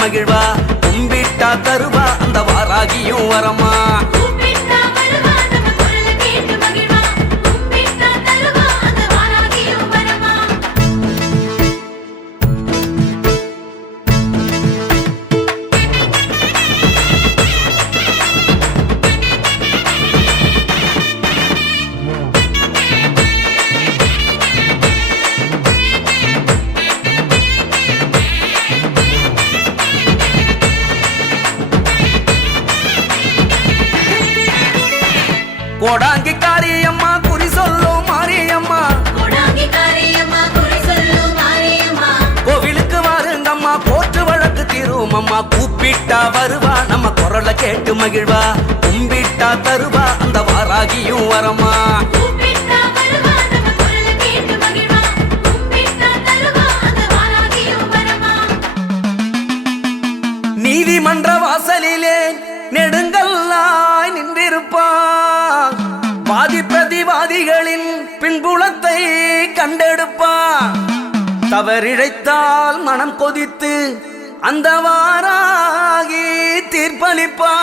மகிழ்வா கும்பிட்டா தருவா அந்த வாராகியும் வரமா கோடாங்கி காரியம்மா குறி சொல்லும் மாரியம்மா கோவிலுக்கு வாருங்கம்மா போற்று வழக்கு தீரும் அம்மா கூப்பிட்டா வருவா நம்ம குரலை கேட்டு மகிழ்வா கும்பிட்டா தருவா அந்த வாராகியும் வரமா நீதிமன்ற வாசலிலே நெடுங்கல்லாய் நின்றிருப்பான் வாதி பிரதிவாதிகளின் பின்புலத்தை கண்டெடுப்பான் தவறிழைத்தால் மனம் கொதித்து அந்த வாராகி தீர்ப்பளிப்பான்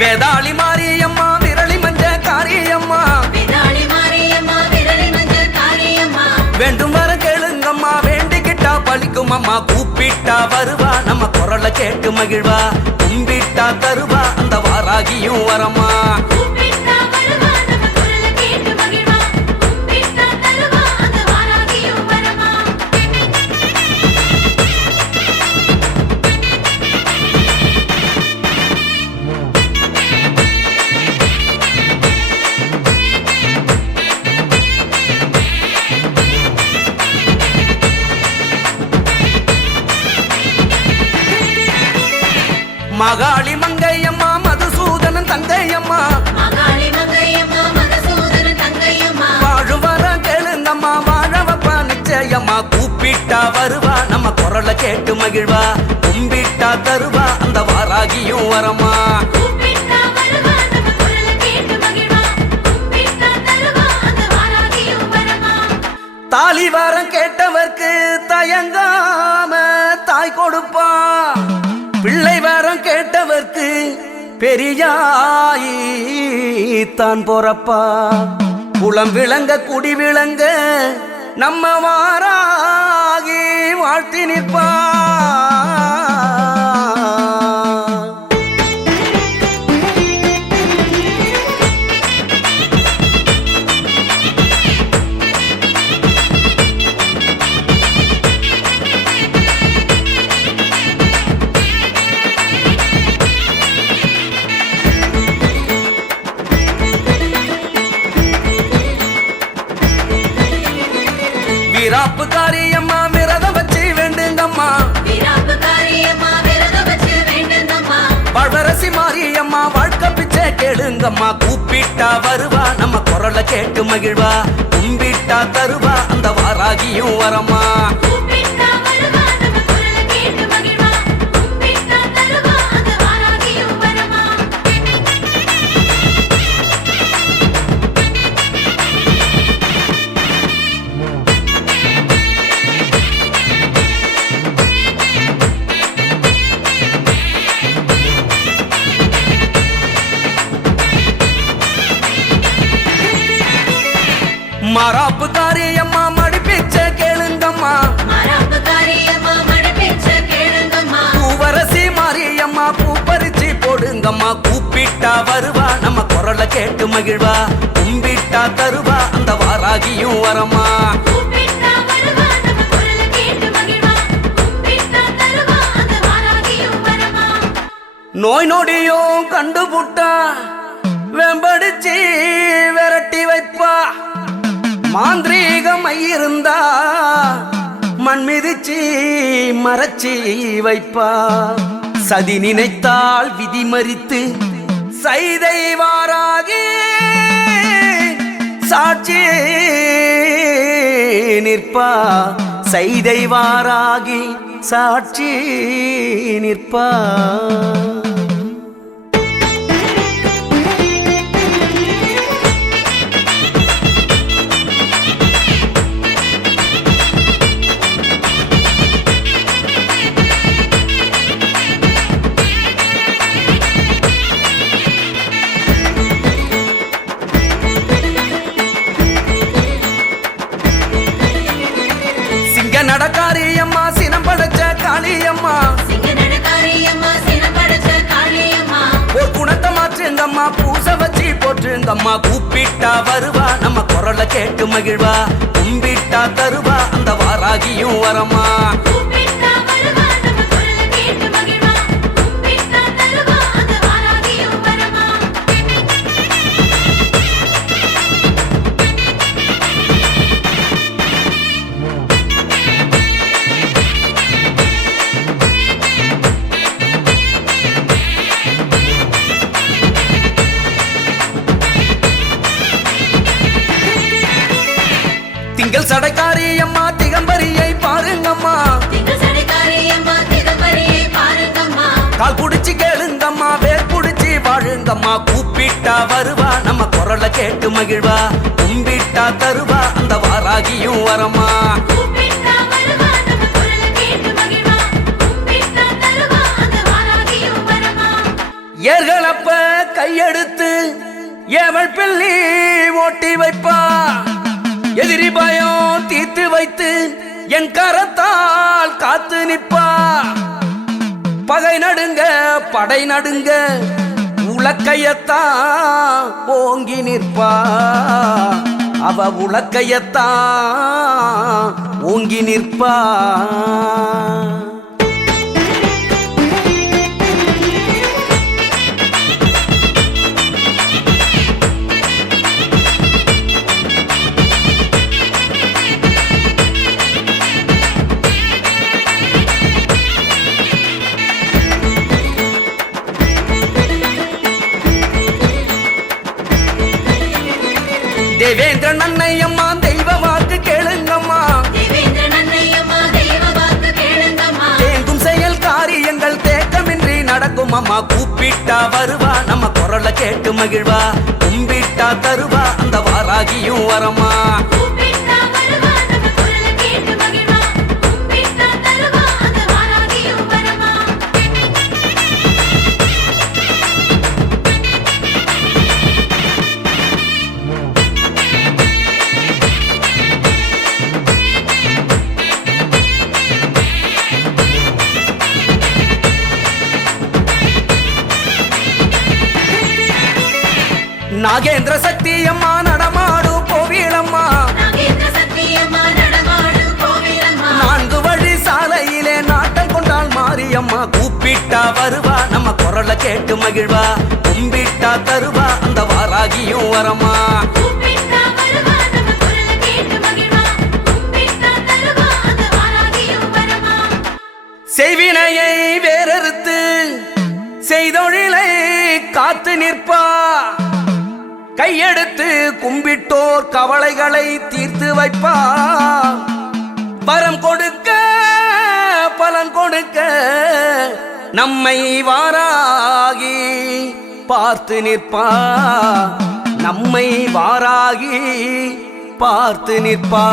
வேதாளி மாரியம்மா விரலி மஞ்ச காரியம்மா வேண்டும் வர கேளுங்கம்மா வேண்டிக்கிட்டா பழிக்கும் அம்மா கூப்பிட்டா வருவா நம்ம குரலை கேட்டு மகிழ்வா கும்பிட்டா தருவா அந்த வாராகியும் வரமா மகாளி மங்கையம்மா மதுசூதனன் தங்கையம்மா வாழும் வர கேளுங்கம்மா வாழவப்பா நிச்சயம்மா கூப்பிட்டா வருவா நம்ம குரலை கேட்டு மகிழ்வா கும்பிட்டா தருவா அந்த வாராகியும் வரமா தாலி வாரம் கேட்டவர்க்கு தயங்காம தாய் கொடுப்பா பிள்ளை வாரம் கேட்டவர்க்கு பெரியாயி தான் பொறப்பா குளம் விளங்க குடி விளங்க நம்ம வாராகி வாழ்த்தி நிற்பா வீராப்பு காரியம்மா விரதம் வச்சு வேண்டுங்கம்மா பழவரசி மாரியம்மா வாழ்க்கை பிச்சை கேளுங்கம்மா கூப்பிட்டா வருவா நம்ம குரலை கேட்டு மகிழ்வா கும்பிட்டா தருவா அந்த வாராகியும் வரமா மராப்பு காரியம்மா மடிப்பிச்ச கேளுங்கம்மா பூவரசி மாரியம்மா பூ பறிச்சு போடுங்கம்மா கூப்பிட்டா வருவா நம்ம குரலை கேட்டு மகிழ்வா கும்பிட்டா தருவா அந்த வாராகியும் வரமா நோய் நொடியும் கண்டுபுட்டா வெம்படிச்சு விரட்டி வைப்பா மாந்திரீகம் இருந்தா மண் மிதிச்சு மறைச்சி வைப்பா சதி நினைத்தால் விதி மறித்து சைதை வாராகி சாட்சி நிற்பா சைதை வாராகி சாட்சி நிற்பா நடக்காரியம்மா சினம் படைச்ச காளியம்மா ஒரு குணத்தை மாற்றுங்கம்மா பூச வச்சு போற்றுங்கம்மா கூப்பிட்டா வருவா நம்ம குரலை கேட்டு மகிழ்வா கும்பிட்டா தருவா அந்த வாராகியும் வரமா திங்கள் சடைக்காரியம்மா திகம்பரியை பாருங்கம்மா கால் புடிச்சு கேளுங்கம்மா வேர் புடிச்சு வாழுங்கம்மா கூப்பிட்டா வருவா நம்ம குரலை கேட்டு மகிழ்வா கும்பிட்டா தருவா அந்த வாராகியும் வரமா ஏர்களப்ப கையெடுத்து ஏவல் பிள்ளி ஓட்டி வைப்பா எதிரி பயம் தீர்த்து வைத்து என் கரத்தால் காத்து நிற்பா பகை நடுங்க படை நடுங்க உலக்கையத்தான் ஓங்கி நிற்பா அவ உலக்கையத்தான் ஓங்கி நிற்பா தேவேந்திரன் அன்னையம்மா தெய்வ வாக்கு கேளுங்கம்மா தேங்கும் செயல் காரியங்கள் தேக்கமின்றி நடக்கும் அம்மா கூப்பிட்டா வருவா நம்ம குரலை கேட்டு மகிழ்வா கும்பிட்டா தருவா அந்த வாராகியும் வரமா நாகேந்திர சக்தி அம்மா நடமாடு கோவிலம்மா நான்கு வழி சாலையிலே நாட்டம் கொண்டாள் மாரியம்மா கூப்பிட்டா வருவா நம்ம குரலை கேட்டு மகிழ்வா கும்பிட்டா தருவா அந்த வாராகியும் வரமா செய்வினையை வேறறுத்து செய்தொழிலை காத்து நிற்பா கையெடுத்து கும்பிட்டோர் கவலைகளை தீர்த்து வைப்பா வரம் கொடுக்க பலன் கொடுக்க நம்மை வாராகி பார்த்து நிற்பா நம்மை வாராகி பார்த்து நிற்பா